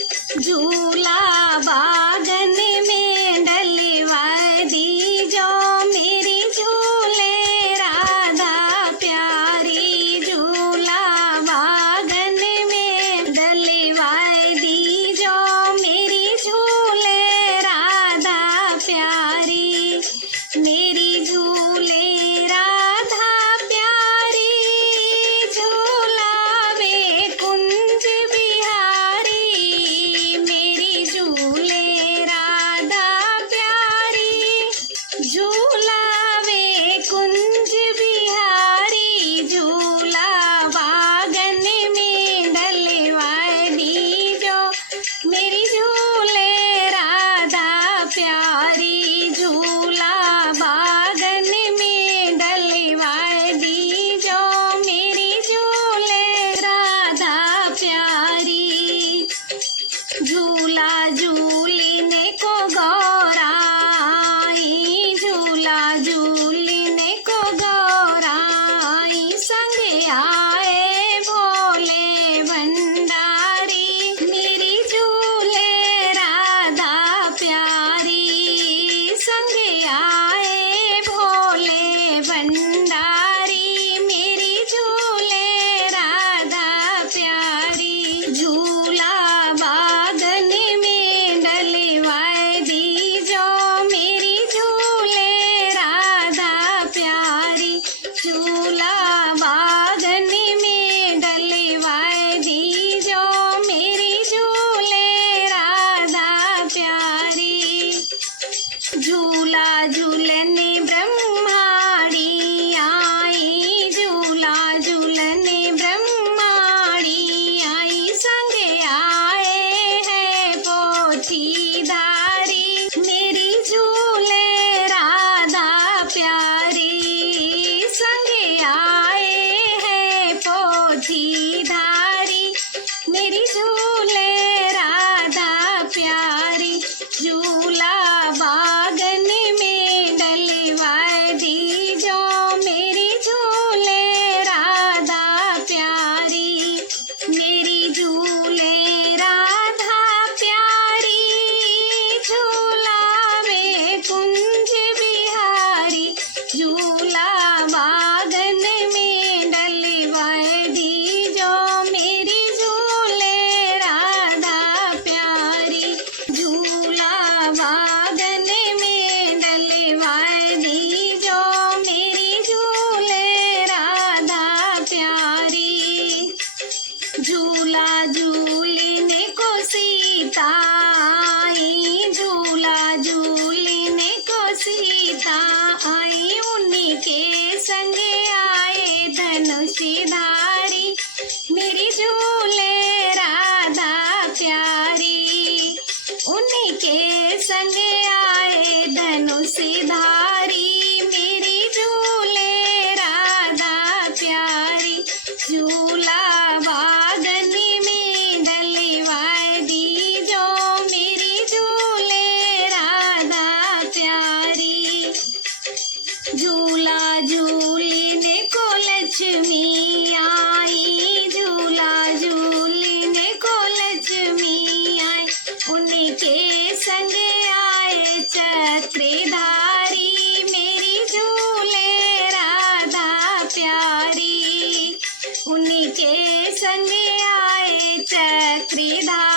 झूला बागन में डलवा दीजो मेरी झूले राधा प्यारी। झूला बागन में डलवा दीजो मेरी झूले राधा प्यारी। मेरी झूले राधा प्यारी झूलावे कुंज बिहारी। मेरी झूले राधा प्यारी झूलावे कुंज बिहारी। झूला बागन में डलवा दीजो मेरी झूले राधा प्यारी। झूला बागन में डलवा दीजो मेरी झूले राधा प्यारी। झूला झूलने को गौराई, झूला झूलने को गौराई। संग आए भोले भंडारी मेरी झूले राधा प्यारी। संग आए भोले भंडारी मेरी झूले राधा प्यारी। झूला बागन में डलवा दीजो मेरी झूले राधा प्यारी। झूला बागन में डलवा दीजो मेरी झूले राधा प्यारी। झूला झूलने ब्रह्माणी आई, झूला झूलने ब्रह्माणी आई। संग आए हैं पोथीधारी मेरी झूले राधा प्यारी। संग आए हैं पोथीधारी मेरी झूले राधा प्यारी। झूला बागन में डलवा दीजो मेरी झूले राधा प्यारी। मेरी झूले राधा प्यारी झूलावे कुंज बिहारी। झूला बागन में डलवा दीजो मेरी झूले राधा प्यारी। झूला बागन में डलवा दीजो मेरी झूले राधा प्यारी। झूला झूलने को सीता आई, झूला झूलने को सीता आई। उन्हीं के संग आए धनुषधारी मेरी झूले राधा प्यारी। उन्हीं के संग आए धनुषधारी मेरी झूले राधा प्यारी। झूला बागन में डलवा दीजो मेरी झूले राधा प्यारी। झूला झूलने को लक्ष्मी आई, झूला झूलने को लक्ष्मी आई। उन्हीं के संग आए चक्रधारी मेरी झूले राधा प्यारी। उन्हीं के संग आए चक्रधारी